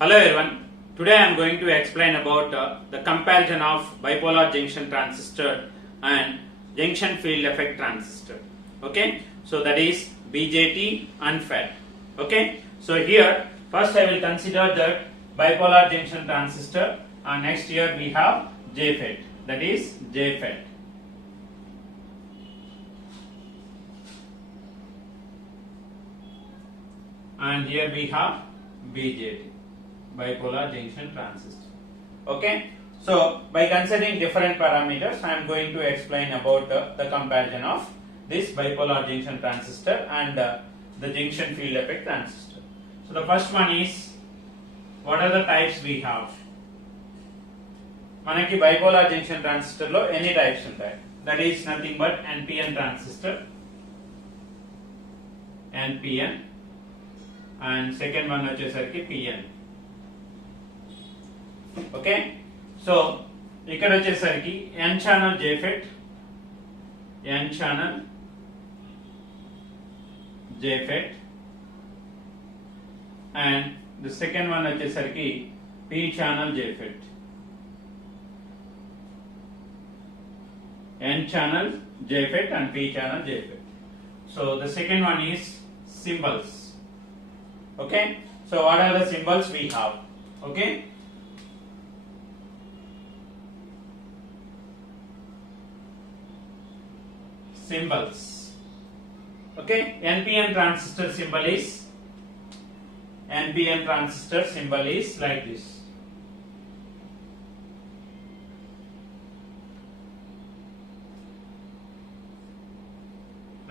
Hello everyone, today I am going to explain about the comparison of bipolar junction transistor and junction field effect transistor. Okay, so that is BJT and FET. Okay, so here first I will consider the bipolar junction transistor and next here we have JFET, that is JFET. And here we have BJT, bipolar junction transistor. Okay, so by considering different parameters I am going to explain about the comparison of this bipolar junction transistor and the junction field effect transistor. So the first one is, what are the types we have? మనకి bipolar junction transistor లో ఎన్ని types ఉంటాయి? That is nothing but NPN transistor, NPN, and second one వచ్చేసరికి PN. Okay, so ఇక్కడ వచ్చేసరికి N channel JFET, N channel JFET, and the second one వచ్చేసరికి P channel JFET. N channel JFET and P channel JFET. So the second one is symbols. Okay, so what are the symbols we have? Okay, symbols. Okay, NPN transistor symbol is, NPN transistor symbol is like this.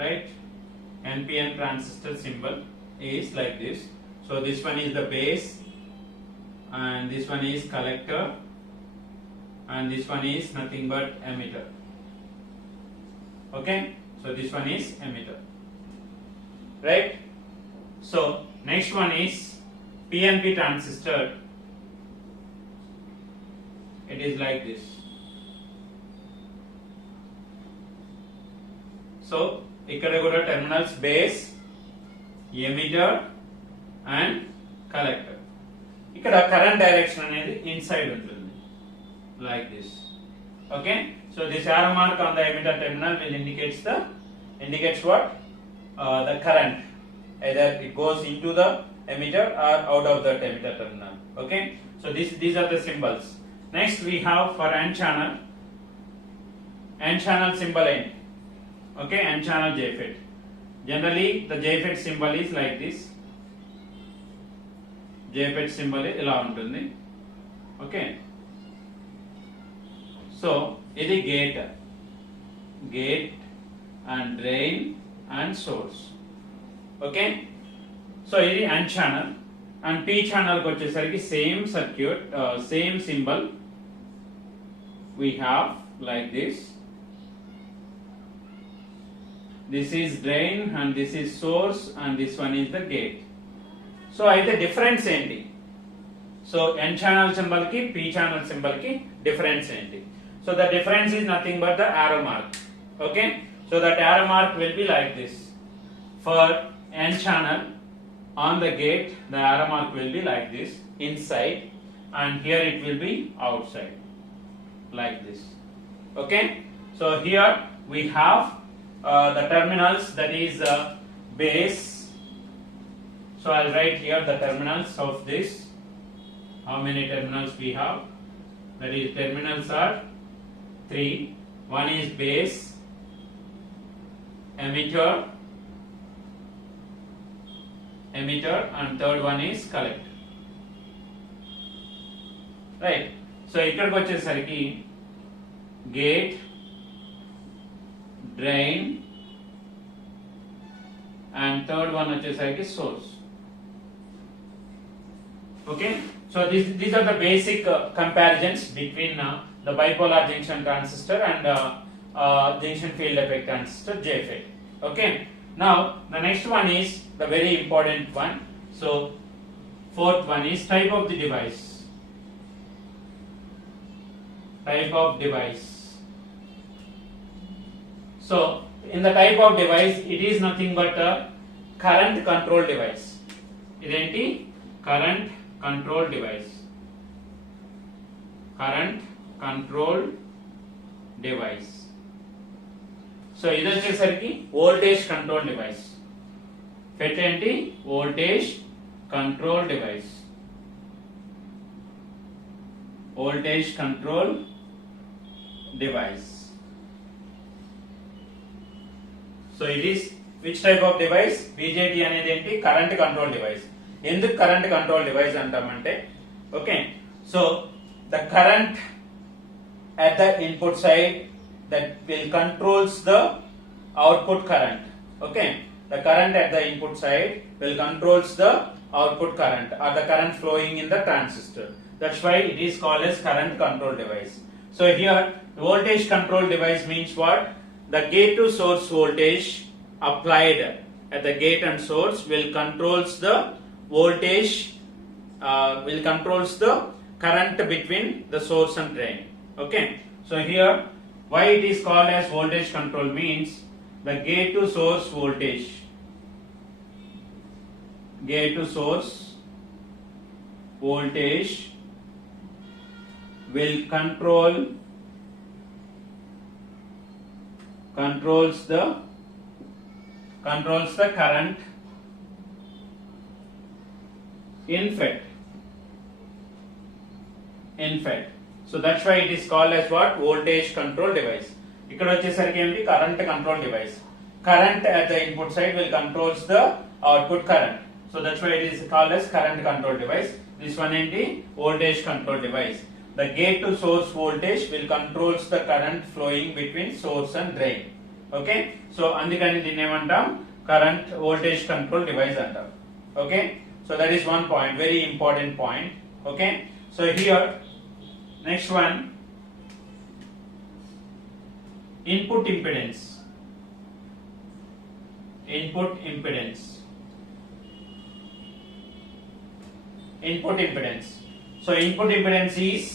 Right, NPN transistor symbol is like this. So this one is the base and this one is collector and this one is nothing but emitter. Okay, so this one is emitter, right? So next one is PNP transistor. It is like this. So ఇక్కడ కూడా terminals base, emitter and collector. ఇక్కడ current direction అనేది inside ఉంటుంది like this. Okay, so this arrow mark on the emitter terminal will indicates what, the current, either it goes into the emitter or out of that emitter terminal. Okay, so these are the symbols. Next we have for N channel symbol N. Okay, N channel JFET. Generally the JFET symbol is like this. JFET symbol ఇలా ఉంటుంది. Okay, so ఇది gate and drain and source. Okay, so ఇది N channel and P channel కి వచ్చేసరికి same circuit, same symbol we have like this. This is drain and this is source and this one is the gate. So అయితే difference ఏంటి? So N channel symbol కి P channel symbol కి difference ఏంటి? So the difference is nothing but the arrow mark. Okay, so that arrow mark will be like this. For N channel on the gate the arrow mark will be like this inside and here it will be outside like this. Okay, so here we have the terminals, that is base. So I'll write here the terminals of this. How many terminals we have? That is, terminals are 3. One is base, emitter, and third one is collector. Right, so ఇక్కడికి వచ్చేసరికి gate, drain and third one వచ్చేసరికి source. Okay, so these are the basic comparisons between the bipolar junction transistor and junction field effect transistor JFET. Okay, now the next one is the very important one. So fourth one is type of the device. So in the type of device, it is nothing but a current control device. ఇదేంటి? Current control device. Current control device. So ఇది వచ్చేసరికి voltage control device. పెట్టేంటి? Voltage control device. Voltage control device. So it is which type of device? BJT అనేది ఏంటి? Current control device. ఎందుకు current control device అంటామంటే, okay, so the current at the input side that will controls the output current. Okay, the current at the input side will controls the output current or the current flowing in the transistor. That's why it is called as current control device. So here voltage control device means what? The gate to source voltage applied at the gate and source will controls the voltage, will controls the current between the source and drain. Okay, so here why it is called as voltage control means the gate to source voltage, gate to source voltage will controls the current in FET. So that's why it is called as what? Voltage control device. ఇక్కడ వచ్చేసరికి ఏంటి? Current control device. Current at the input side will controls the output current. So that's why it is called as current control device. This one ఏంటి? Voltage control device. The gate to source voltage will controls the current flowing between source and drain. Okay, so అందుకని దీన్ని ఏమంటాం? Current voltage control device అంటాం. Okay, so that is one point, very important point. Okay, so here next one, input impedance. Input impedance. Input impedance. So input impedance is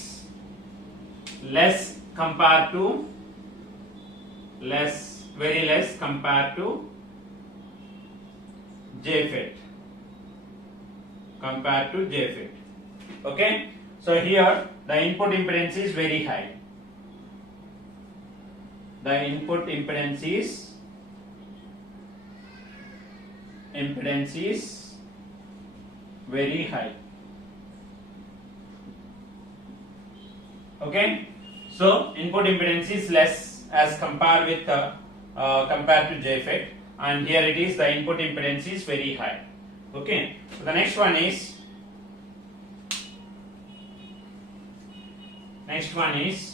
less compared to very less compared to JFET. Compared to JFET. Okay. So here the input impedance is very high. The input impedance is very high. Okay, so input impedance is less as compared with compared to JFET, and here it is the input impedance is very high. Okay, so the next one is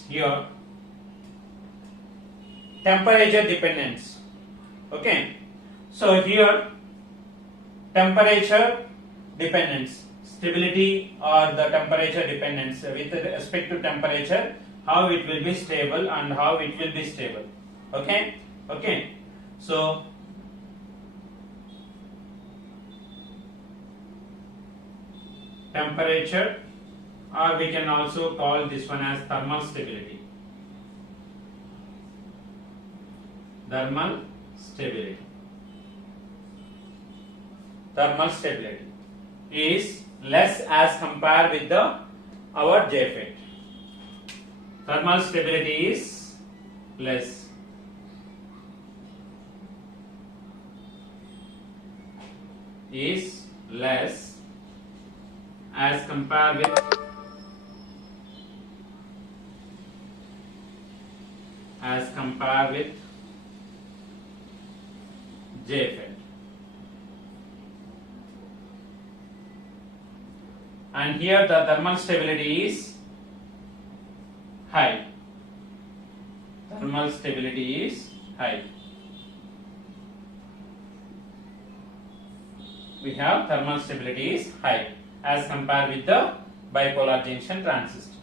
here temperature dependence. Okay, so here temperature dependence, stability or the temperature dependence with respect to temperature, how it will be stable and how it will be stable. Okay, so temperature, or we can also call this one as thermal stability. Thermal stability is less as compared with our JFET. Thermal stability is less. As compared with JFET. And here the thermal stability is high. Thermal stability is high. We have thermal stability is high as compared with the bipolar junction transistor.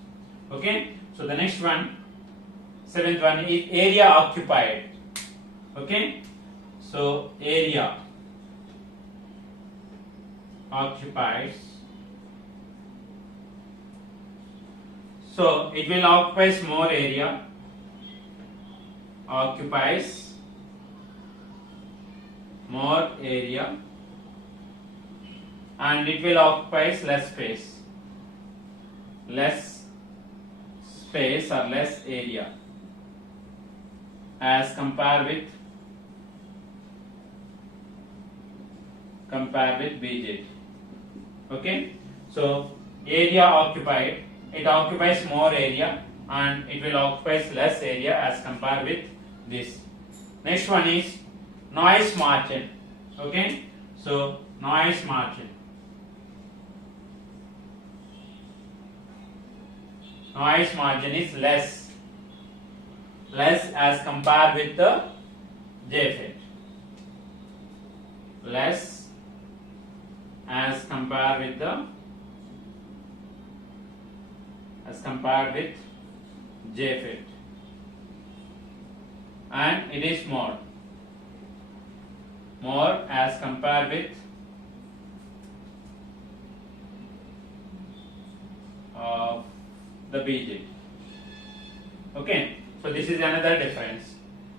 Okay, so the next one, seventh one is area occupied. Okay, so area occupies, so it will occupies more area, occupies more area and it will occupy less space or less area as compared with BJT. Okay, so area occupied, it occupies more area and it will occupy less area as compared with this. Next one is noise margin. Okay, so noise margin. Noise margin is less as compared with the JFET. Less as compared with JFET, and it is more as compared with the BJT. Okay, so this is another difference.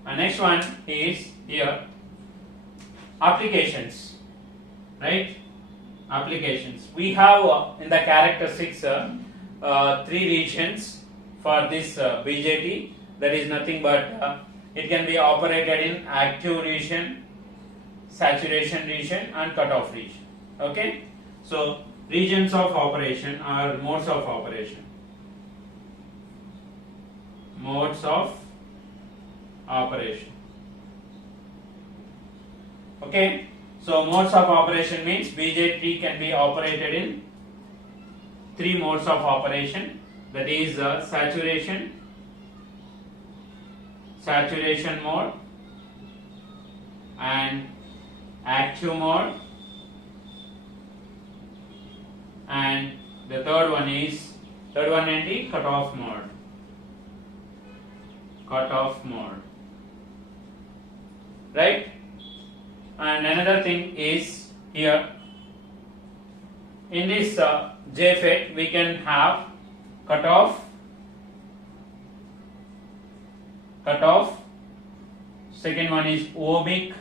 And next one is here applications, right? Applications. We have in the characteristics 3 regions for this BJT. That is nothing but it can be operated in active region, saturation region, and cutoff region. Okay, so regions of operation or modes of operation. Modes of operation. Okay, so modes of operation means BJT can be operated in 3 modes of operation, that is saturation mode, and active mode, and the third one is cutoff mode. Right? And another thing is here in this JFET we can have cutoff, second one is ohmic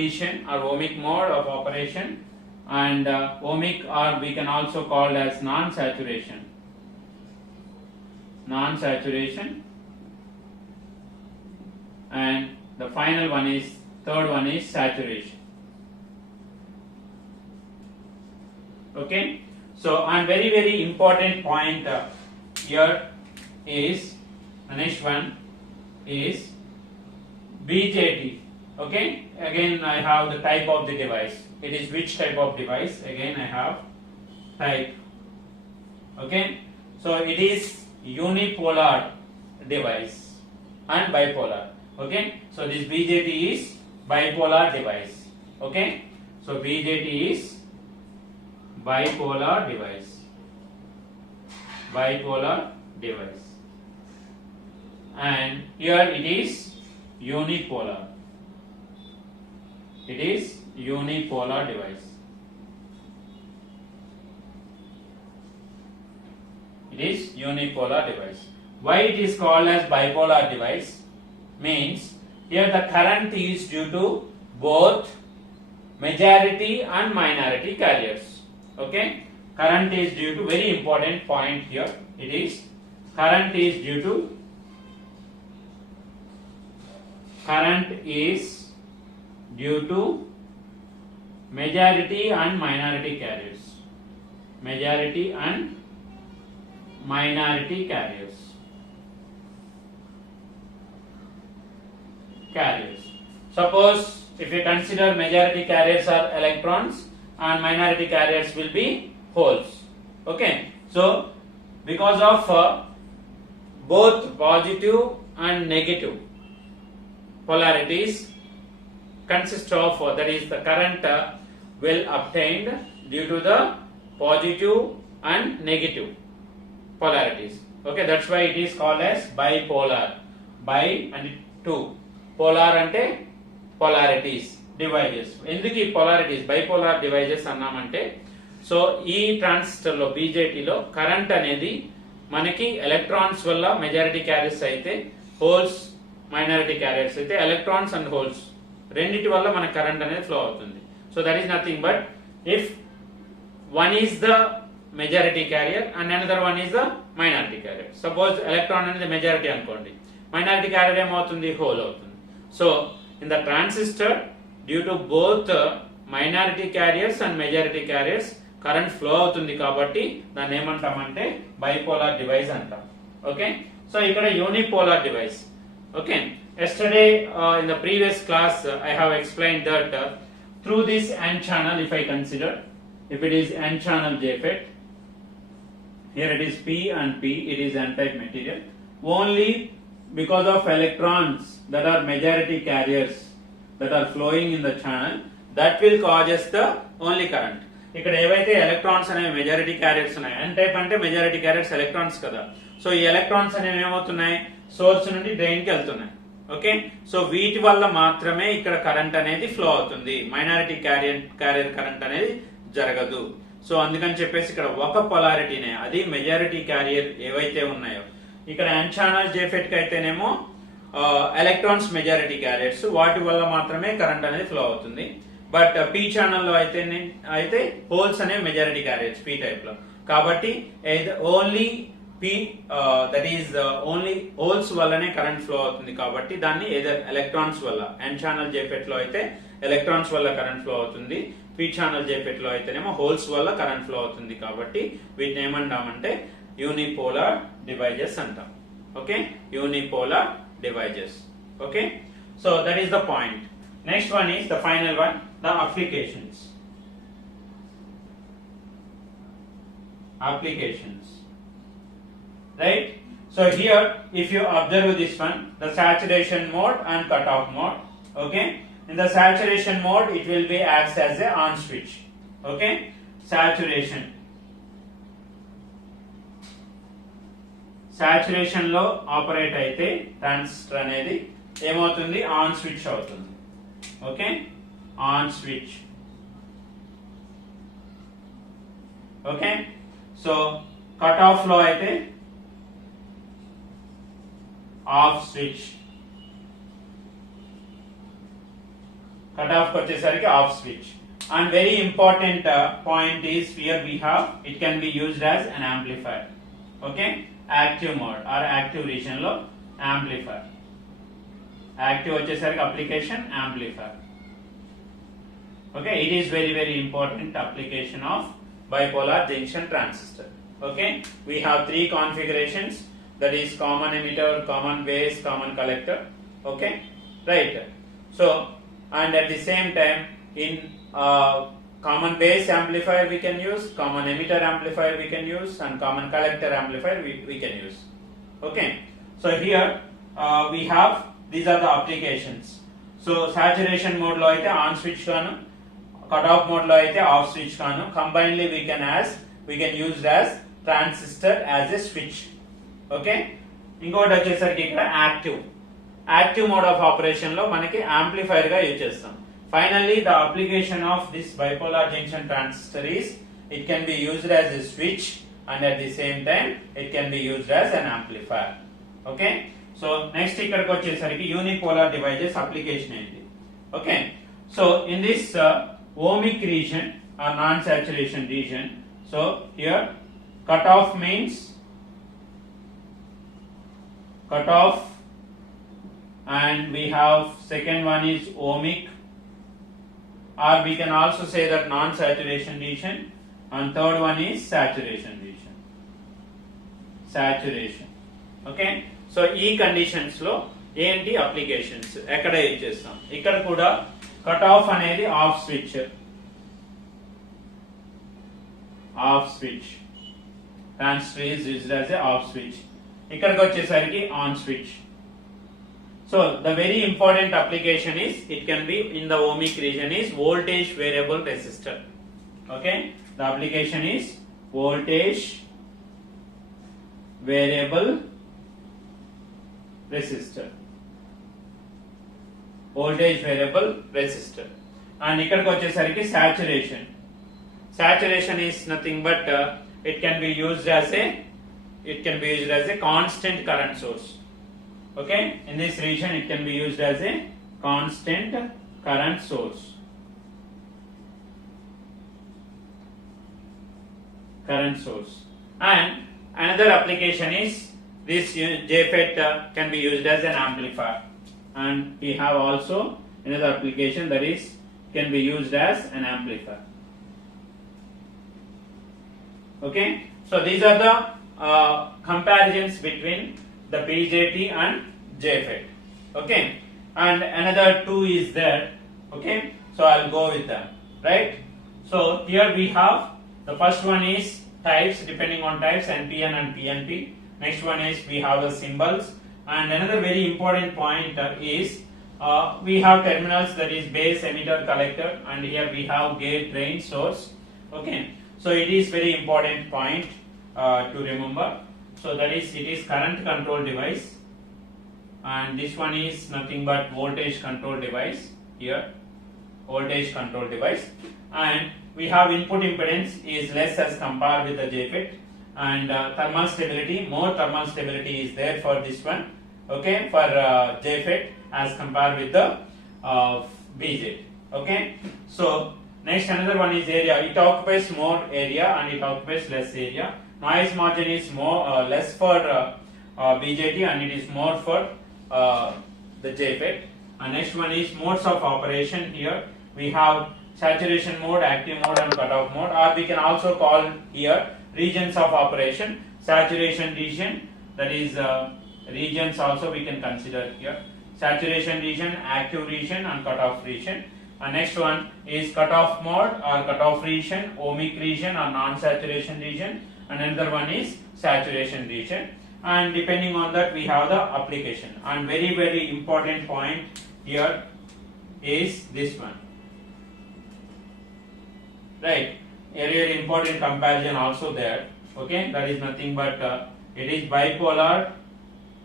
region or ohmic mode of operation, and ohmic, or we can also call as non-saturation, and the final one is, third one is saturation. Okay, so and very important point here is, the next one is BJT. Okay, again I have the type of the device. It is which type of device? Again I have type. Okay, so it is unipolar device and bipolar. Okay, so this BJT is bipolar device. Okay, so BJT is bipolar device, and here it is unipolar. It is unipolar device. It is unipolar device. Why it is called as bipolar device? Means here the current is due to both majority and minority carriers. Okay, current is due to, very important point here, it is current is due to majority and minority carriers. Majority and minority carriers. Suppose if you consider majority carriers are electrons and minority carriers will be holes. Okay, so because of both positive and negative polarities consist of, that is the current will obtained due to the positive and negative polarities. Okay, that's why it is called as bipolar. Bi and two. Polar ante polarities, devices. ఎందుకు ఈ polarities bipolar devices అన్నామంటే, so ఈ transistor లో BJT లో current అనేది మనకి electrons వల్ల majority carriers అయితే, holes minority carriers అయితే, ఎలక్ట్రాన్స్ అండ్ హోల్స్ రెండిటి వల్ల మన కరెంట్ అనేది ఫ్లో అవుతుంది. So that is nothing but if one is the majority carrier and another one is the minority carrier. Suppose electron అనేది majority అనుకోండి, minority carrier ఏమవుతుంది, whole అవుతుంది. So in the transistor, due to both minority carriers and majority carriers, current flow అవుతుంది కాబట్టి దాన్ని ఏమంటామంటే bipolar device అంటాం. Okay, so ఇక్కడ unipolar device. Okay, yesterday in the previous class I have explained that through this n channel, if I consider, if it is n channel JFET, here it is P and P, it is n type material. Only because of electrons that are majority carriers that are flowing in the channel, that will causes the only current. ఇక్కడ ఏవైతే electrons అనేవి majority carriers ఉన్నాయి, n type అంటే majority carriers electrons కదా. So ఈ electrons అనేవి ఏమవుతున్నాయి, source నుండి drain కి వెళ్తున్నాయి. ఓకే, సో వీటి వల్ల మాత్రమే ఇక్కడ కరెంట్ అనేది ఫ్లో అవుతుంది, మైనారిటీ క్యారియర్ కరెంట్ అనేది జరగదు. సో అందుకని చెప్పేసి ఇక్కడ ఒక పొలారిటీనే, అది మెజారిటీ క్యారియర్ ఏవైతే ఉన్నాయో, ఇక్కడ n ఛానల్ JFET కి అయితేనేమో ఎలక్ట్రాన్స్ మెజారిటీ క్యారియర్స్, వాటి వల్ల మాత్రమే కరెంట్ అనేది ఫ్లో అవుతుంది. బట్ P ఛానల్ లో అయితే హోల్స్ అనేవి మెజారిటీ క్యారియర్స్ P టైప్ లో, కాబట్టి only P that is only holes వల్లనే కరెంట్ ఫ్లో అవుతుంది. కాబట్టి దాన్ని ఏదర్ ఎలక్ట్రాన్స్ వల్ల, n ఛానల్ JFET లో అయితే ఎలక్ట్రాన్స్ వల్ల కరెంట్ ఫ్లో అవుతుంది, P ఛానల్ JFET లో అయితేనేమో హోల్స్ వల్ల కరెంట్ ఫ్లో అవుతుంది. కాబట్టి వీటిని ఏమంటామంటే యూనిపోలార్ డివైజెస్ అంటాం. Okay, unipolar devices. Okay, so that is the point. Next one is the final one, the applications. Applications, right? So here, if you observe this one, the saturation mode and cutoff mode. Okay, in the saturation mode, it will be acts as a on switch. Okay, saturation లో operate అయితే transistor అనేది ఏమవుతుంది, on switch అవుతుంది. Okay, on switch. Okay, so cut off లో అయితే off switch, cut off వచ్చేసరికి off switch. And very important point is here we have, it can be used as an amplifier. Okay, active mode or active region లో amplifier. Active వచ్చేసరికి application amplifier. Okay, it is very important application of bipolar junction transistor. Okay, we have three configurations, that is common emitter, common base, common collector. Okay, right. So and at the same time in common base amplifier we can use, common emitter amplifier we can use, and common collector amplifier we can use. Okay, so here we have, these are the applications. So saturation mode lo aithe on switch gaanu, cut off mode lo aithe off switch gaanu, combinedly we can use as transistor as a switch. Okay, ingokati vachesariki ikkada active mode of operation lo manaki amplifier ga use chestam. Finally, the application of this bipolar junction transistor is, it can be used as a switch and at the same time it can be used as an amplifier. Okay, so next ikkadiki vachesariki unipolar devices application enti. Okay, so in this ohmic region or non-saturation region, so here cutoff means cutoff, and we have second one is ohmic, or we can also say that non-saturation region, and third one is saturation region. Saturation. Okay, so ఈ conditions లో ఏంటి applications ఎక్కడ use చేస్తాం, ఇక్కడ కూడా cut off అనేది off switch, transistor is used as a off switch. ఇక్కడికి వచ్చేసరికి on switch. So the very important application is, it can be in the ohmic region, is voltage variable resistor. Okay, the application is voltage variable resistor. Voltage variable resistor. And ikkadiki vachesariki saturation is nothing but it can be used as a constant current source. Okay, in this region it can be used as a constant current source. current source. And another application is this JFET can be used as an amplifier, and we have also another application that is can be used as an amplifier. Okay, so these are the comparisons between the BJT and JFET. Okay, and another two is there. Okay, so I'll go with them, right? So here we have the first one is types, depending on types, NPN and PNP. Next one is we have the symbols, and another very important point is we have terminals, that is base, emitter, collector, and here we have gate, drain, source. Okay, so it is very important point to remember. So that is, it is current control device, and this one is nothing but voltage control device. Here voltage control device, and we have input impedance is less as compared with the JFET, and thermal stability, more thermal stability is there for this one. Okay, for JFET as compared with the BJT. Okay, so next another one is area. It occupies more area and it occupies less area. Noise margin is more less for BJT and it is more for the JFET. And next one is modes of operation. Here we have saturation mode, active mode, and cutoff mode, or we can also call here regions of operation. Saturation region, that is regions also we can consider here. Saturation region, active region, and cutoff region. And next one is cutoff mode or cutoff region, ohmic region or non-saturation region, and another one is saturation region. And depending on that we have the application. And very important point here is this one, right? A really important comparison also there. Okay, that is nothing but it is bipolar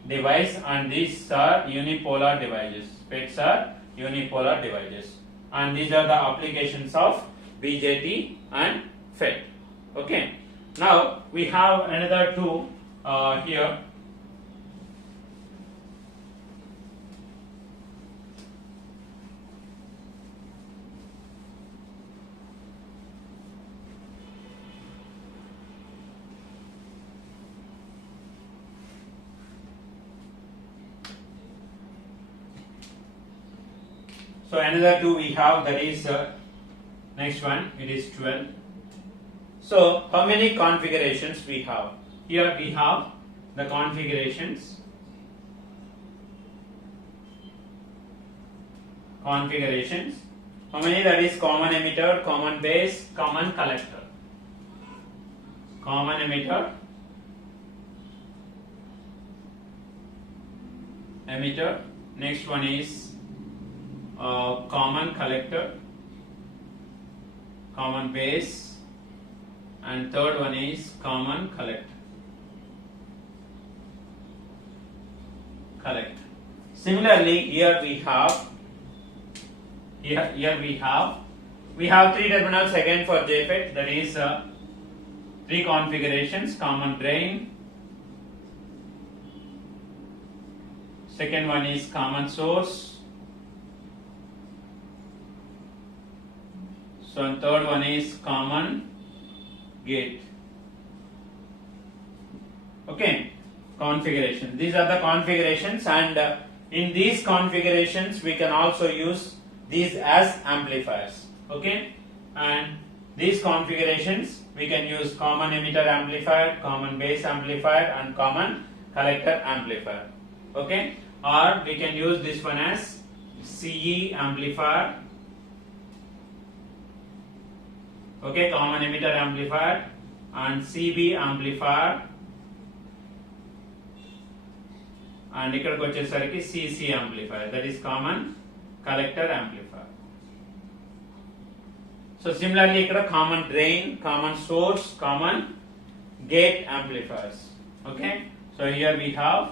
device and these are unipolar devices. FETs are unipolar devices, and these are the applications of BJT and FET. Okay, now we have another two here. So another two we have, that is next one, it is 12. So how many configurations we have? Here we have the configurations. How many? That is common emitter, common base, common collector. Common emitter, next one is common collector, common base, and third one is common collector. Similarly, here we have we have three terminals again for JFET, that is three configurations: common drain, second one is common source, so and third one is common gate. Okay, configuration. These are the configurations, and in these configurations we can also use these as amplifiers. Okay, and these configurations we can use common emitter amplifier, common base amplifier, and common collector amplifier. Okay, or we can use this one as CE amplifier. Okay, common emitter amplifier, and CB amplifier, and ikkadiki vachesariki CC amplifier, that is common collector amplifier. So similarly ikkada common drain, common source, common gate amplifiers. Okay, so here we have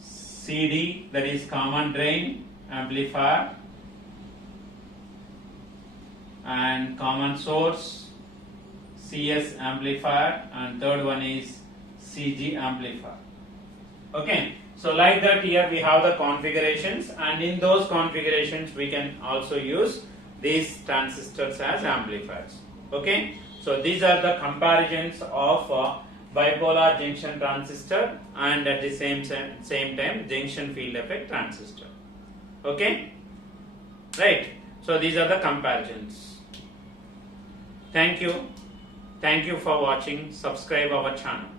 CD, that is common drain amplifier, and common source, CS amplifier, and third one is CG amplifier. Okay, so like that here we have the configurations, and in those configurations we can also use these transistors as amplifiers. Okay, so So these are the comparisons of bipolar junction transistor and at the same time junction field effect transistor. Okay, right? So these are the comparisons. Thank you for watching. Subscribe our channel.